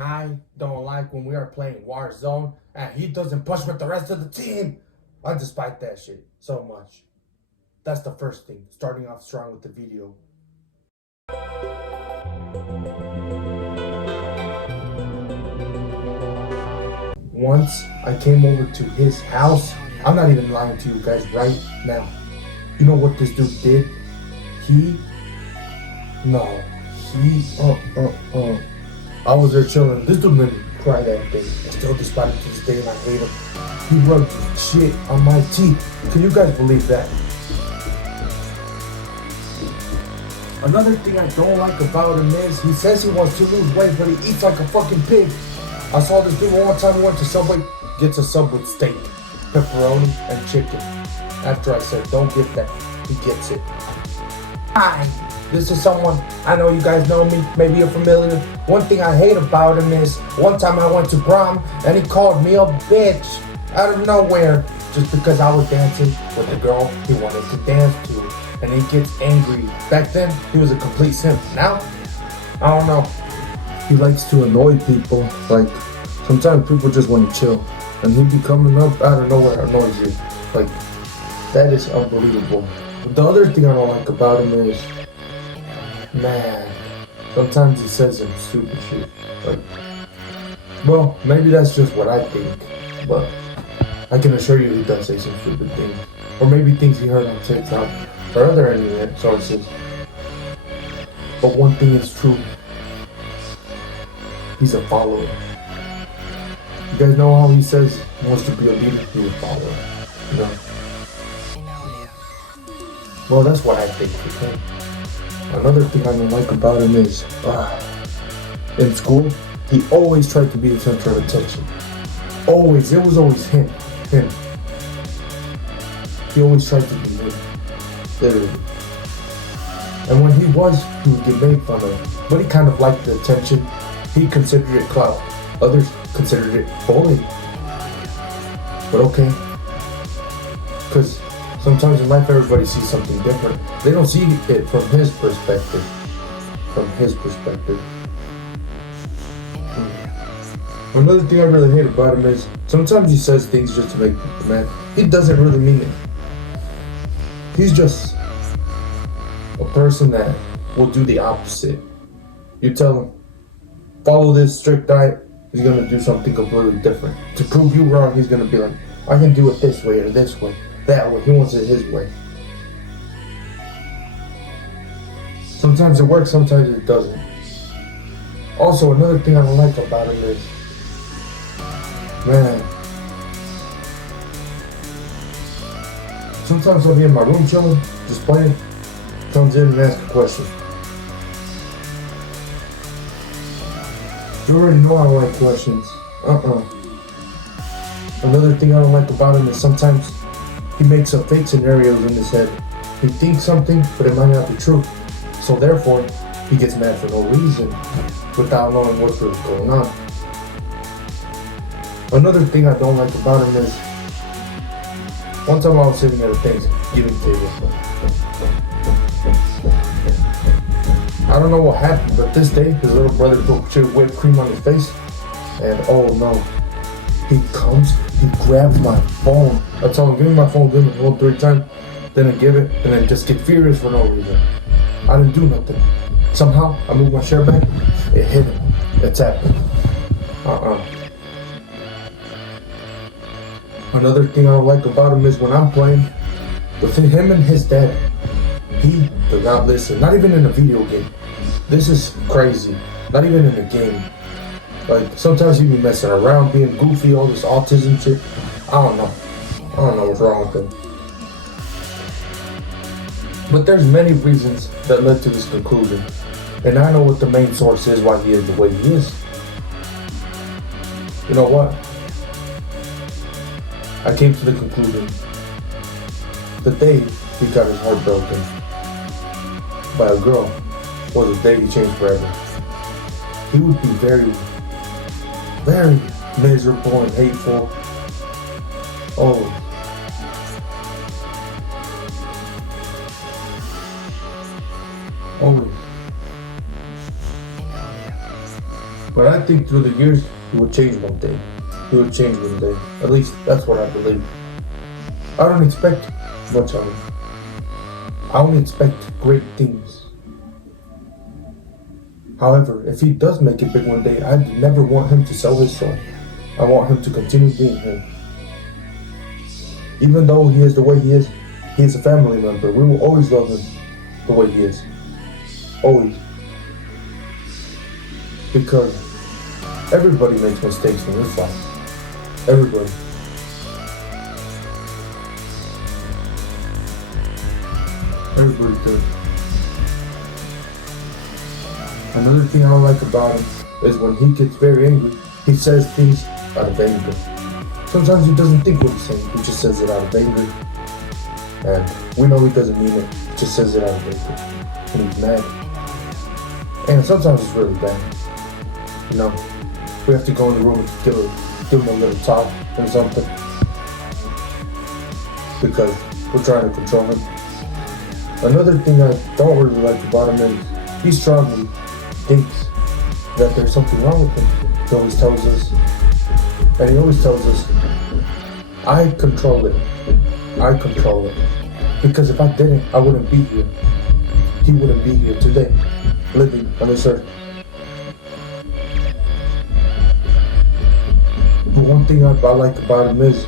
I don't like when we are playing Warzone and he doesn't push with the rest of the team. I despise that shit so much. That's the first thing, starting off strong with the video. Once I came over to his house, I'm not even lying to you guys right now. You know what this dude did? I was there chilling. This dude made me cry that day. I still despise it to this day and I hate him. He rubbed shit on my teeth. Can you guys believe that? Another thing I don't like about him is he says he wants to lose weight, but he eats like a fucking pig. I saw this dude one time, he went to Subway, gets a sub with steak, pepperoni, and chicken. After I said, don't get that, he gets it. Hi, this is someone, I know you guys know me, maybe you're familiar. One thing I hate about him is, one time I went to prom, and he called me a bitch, out of nowhere, just because I was dancing with the girl he wanted to dance to. And he gets angry. Back then, he was a complete simp. Now, I don't know. He likes to annoy people. Like, sometimes people just want to chill. And he'd be coming up out of nowhere, annoys you. Like, that is unbelievable. But the other thing I don't like about him is, man, sometimes he says some stupid shit. Like, well, maybe that's just what I think. But I can assure you he does say some stupid things. Or maybe things he heard on TikTok or other internet sources. But one thing is true. He's a follower. You guys know how he says he wants to be a leader? He's a follower. You know? Well, that's what I think. Okay? Another thing I don't like about him is, in school, he always tried to be the center of attention. Always. It was always him. He always tried to be him. Literally. And when he would get made fun of. But he kind of liked the attention. He considered it clout. Others considered it bullying. But okay. Because sometimes in life everybody sees something different. They don't see it from his perspective. Another thing I really hate about him is sometimes he says things just to make people mad. He doesn't really mean it. He's just a person that will do the opposite. You tell him, follow this strict diet, he's gonna do something completely different. To prove you wrong, he's gonna be like, I can do it this way or this way, that way. He wants it his way. Sometimes it works, sometimes it doesn't. Also, another thing I don't like about him is, man, sometimes I'll be in my room chilling, just playing, comes in and asks a question. You already know I don't like questions. Another thing I don't like about him is sometimes he makes up fake scenarios in his head. He thinks something, but it might not be true. So therefore, he gets mad for no reason, without knowing what's really going on. Another thing I don't like about him is, one time I was sitting at a Thanksgiving table. I don't know what happened, but this day, his little brother put whipped cream on his face, and oh no, he comes, he grabs my phone. I tell him, give me my phone, 3 times, then I give it, and then just get furious for no reason. I didn't do nothing. Somehow, I moved my shirt back, it hit him. It's happened. Another thing I don't like about him is when I'm playing with him and his dad, he does not listen. Not even in a video game. This is crazy. Not even in a game. Like, sometimes he be messing around, being goofy, all this autism shit. I don't know what's wrong with him. But there's many reasons that led to this conclusion. And I know what the main source is why he is the way he is. You know what? I came to the conclusion, the day he got his heart broken by a girl was the day he changed forever. He would be very, very miserable and hateful. Oh. Always. But I think through the years, he will change one day. He will change one day. At least, that's what I believe. I don't expect much of him. I only expect great things. However, if he does make it big one day, I never want him to sell his soul. I want him to continue being him. Even though he is the way he is a family member. We will always love him the way he is. Always. Because everybody makes mistakes in this life. Everybody. Everybody does. Another thing I like about him is when he gets very angry, he says things out of anger. Sometimes he doesn't think what he's saying, he just says it out of anger. And we know he doesn't mean it, he just says it out of anger. When he's mad. And sometimes it's really bad. You know, we have to go in the room and give him a little talk or something. Because we're trying to control him. Another thing I don't really like about him is he strongly thinks that there's something wrong with him. He always tells us, and he always tells us, I control it. I control it. Because if I didn't, I wouldn't be here. He wouldn't be here today, living on this earth. But one thing I like about him is,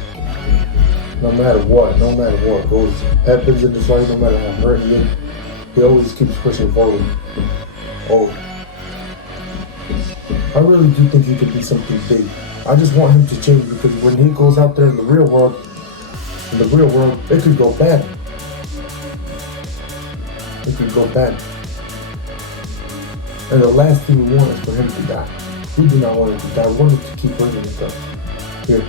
no matter what happens in this life, no matter how hurt he is, he always keeps pushing forward. Oh, I really do think he could be something big. I just want him to change because when he goes out there in the real world, it could go bad. It could go bad. And the last thing we want is for him to die. We do not want him to die. We want him to keep living with us. Here.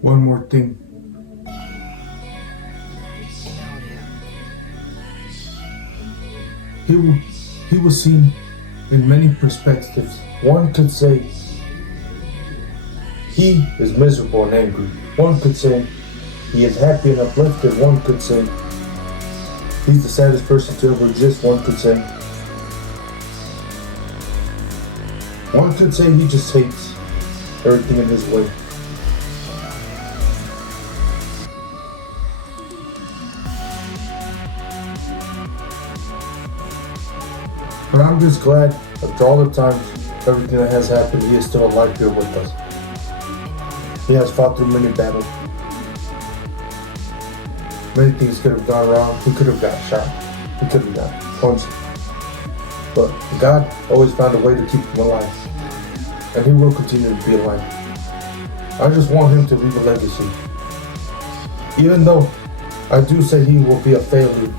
One more thing. He was seen in many perspectives. One could say he is miserable and angry. One could say he is happy and uplifted. One could say he's the saddest person to ever exist. One could say he just hates everything in his way. But I'm just glad after all the times, everything that has happened, he is still alive here with us. He has fought through many battles. Many things could have gone wrong. He could have got shot. He could have got punched. But God always found a way to keep him alive. And he will continue to be alive. I just want him to leave a legacy. Even though I do say he will be a failure,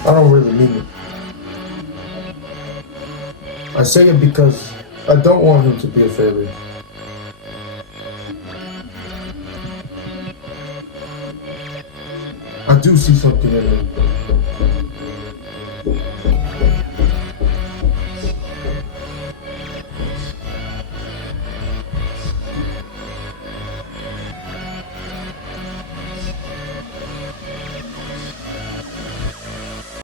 I don't really mean it. I say it because I don't want him to be a failure. I do see something in him.